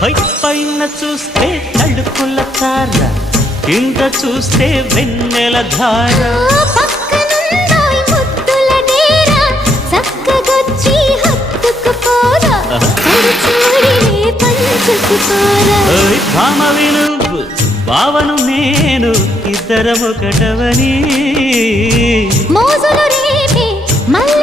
పైన చూస్తే తడుపుల తార, కింద చూస్తే వెన్నెల ధార. పక్కనుందోయ్ ముద్దుల డేరా, చక్కగొచ్చి హత్తుకుపోరా, చూడినే పంచుకుపోరా. భామవి నువ్వు భావను నేను, ఇద్దరమొకటవని మోజులు రేపే మల్ల